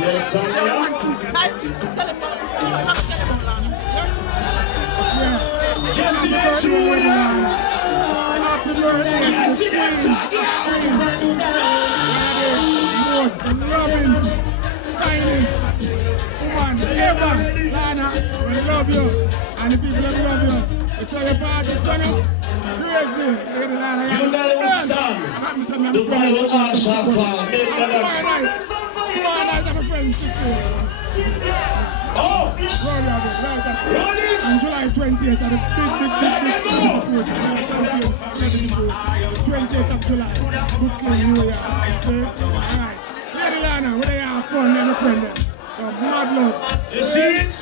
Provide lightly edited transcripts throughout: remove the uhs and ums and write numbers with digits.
Yes, sir. Yes, yes, yes, yes, most loving, kindest woman ever, Lana. We love you, and the people that love you. It's why your party turn up crazy. Lady Lana, you never stand. The Bible asks how far. Tomorrow night, I'm a friend to see. Oh! Roll it! On July 28th, at the big 28th of July, Brooklyn, New York. Alright. Lady Lana, where they are fun, never friend them. So, mad love. You see it?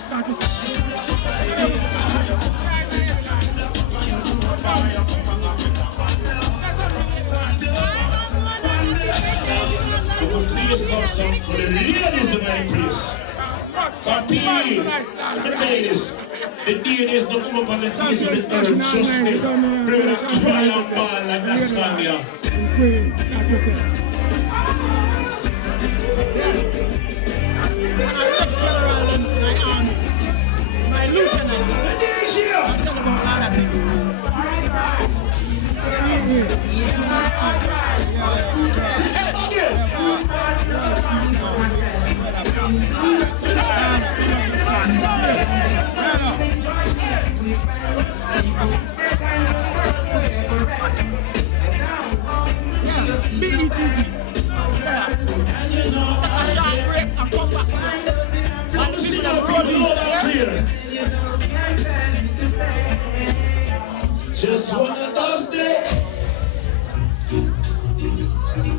You must do something for the ladies in my place. Copy, let me tell you this. The DNA is not come up on the face of this person, trust me. Bring it a cry and ball like that Scambia. My lieutenant, I'm talking about a lot of people. Just one